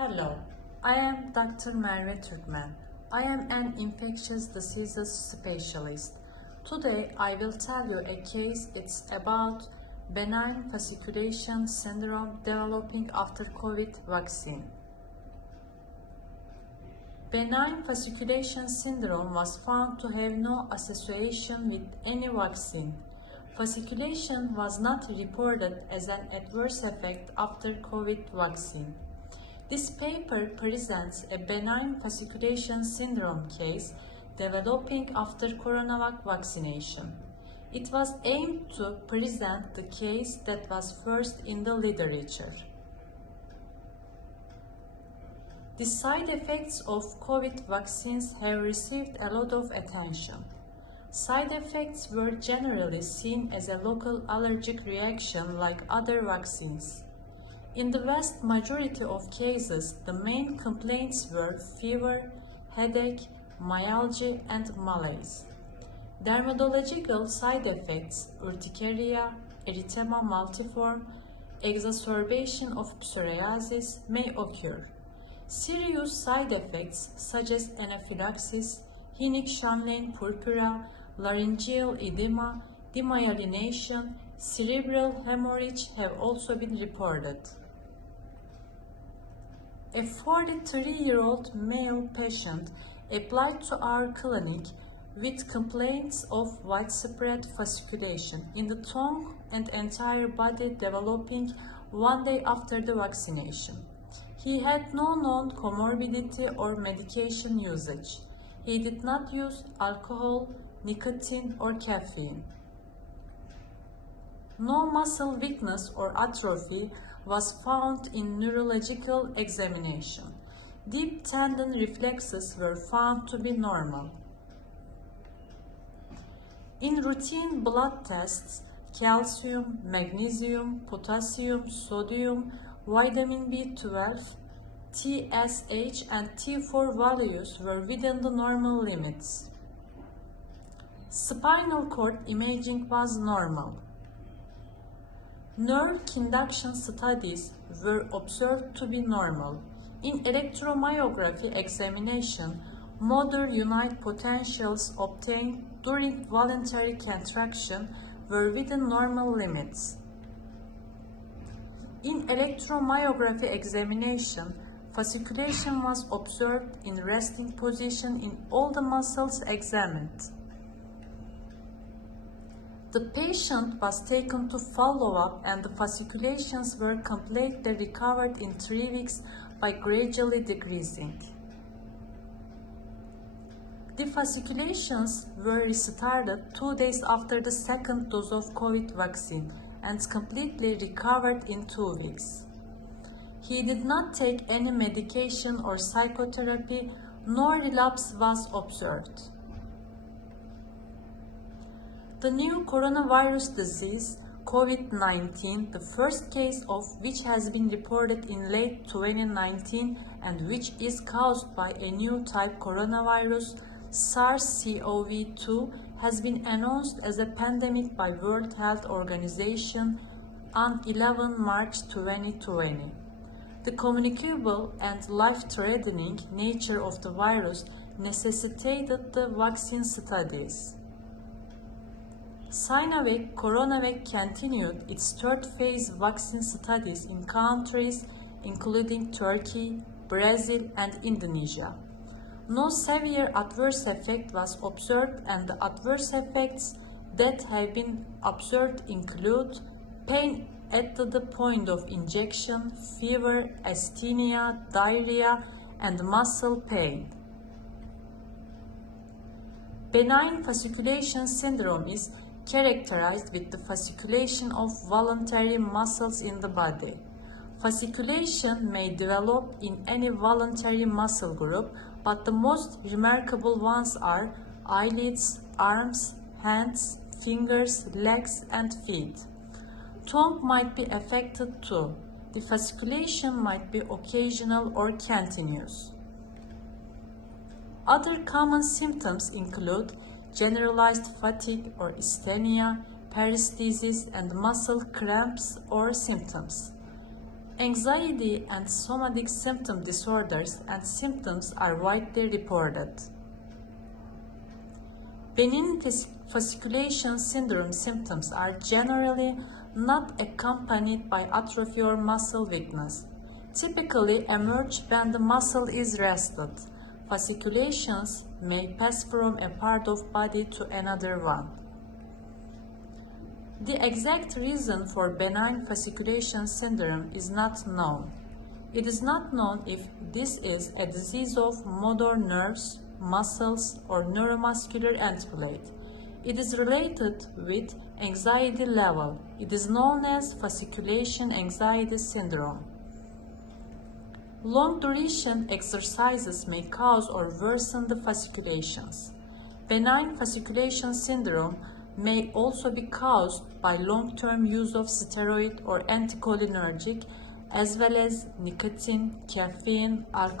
Hello, I am Dr. Merve Turkmen. I am an infectious diseases specialist. Today I will tell you a case. It's about benign fasciculation syndrome developing after COVID vaccine. Benign fasciculation syndrome was found to have no association with any vaccine. Fasciculation was not reported as an adverse effect after COVID vaccine. This paper presents a benign fasciculation syndrome case developing after CoronaVac vaccination. It was aimed to present the case that was first in the literature. The side effects of COVID vaccines have received a lot of attention. Side effects were generally seen as a local allergic reaction like other vaccines. In the vast majority of cases, the main complaints were fever, headache, myalgia, and malaise. Dermatological side effects, urticaria, erythema multiforme, exacerbation of psoriasis may occur. Serious side effects such as anaphylaxis, Hennig-Schönlein purpura, laryngeal edema, demyelination, cerebral hemorrhage have also been reported. A 43-year-old male patient applied to our clinic with complaints of widespread fasciculation in the tongue and entire body developing one day after the vaccination. He had no known comorbidity or medication usage. He did not use alcohol, nicotine, or caffeine. No muscle weakness or atrophy was found in neurological examination. Deep tendon reflexes were found to be normal. In routine blood tests, calcium, magnesium, potassium, sodium, vitamin B12, TSH, and T4 values were within the normal limits. Spinal cord imaging was normal. Nerve conduction studies were observed to be normal. In electromyography examination, motor unit potentials obtained during voluntary contraction were within normal limits. In electromyography examination, fasciculation was observed in resting position in all the muscles examined. The patient was taken to follow-up and the fasciculations were completely recovered in 3 weeks by gradually decreasing. The fasciculations were restarted 2 days after the second dose of COVID vaccine and completely recovered in 2 weeks. He did not take any medication or psychotherapy, nor relapse was observed. The new coronavirus disease, COVID-19, the first case of which has been reported in late 2019 and which is caused by a new type coronavirus, SARS-CoV-2, has been announced as a pandemic by World Health Organization on 11 March 2020. The communicable and life-threatening nature of the virus necessitated the vaccine studies. Sinovac CoronaVac continued its third phase vaccine studies in countries including Turkey, Brazil, and Indonesia. No severe adverse effect was observed, and the adverse effects that have been observed include pain at the point of injection, fever, asthenia, diarrhea, and muscle pain. Benign fasciculation syndrome is characterized with the fasciculation of voluntary muscles in the body. Fasciculation may develop in any voluntary muscle group, but the most remarkable ones are eyelids, arms, hands, fingers, legs, and feet. Tongue might be affected too. The fasciculation might be occasional or continuous. Other common symptoms include generalized fatigue or asthenia, paresthesis, and muscle cramps or symptoms. Anxiety and somatic symptom disorders and symptoms are widely reported. Benign fasciculation syndrome symptoms are generally not accompanied by atrophy or muscle weakness. Typically emerge when the muscle is rested. Fasciculations may pass from a part of body to another one. The exact reason for benign fasciculation syndrome is not known. It is not known if this is a disease of motor nerves, muscles, or neuromuscular endplate. It is related with anxiety level. It is known as fasciculation anxiety syndrome. Long-duration exercises may cause or worsen the fasciculations. Benign fasciculation syndrome may also be caused by long-term use of steroid or anticholinergic, as well as nicotine, caffeine, alcohol.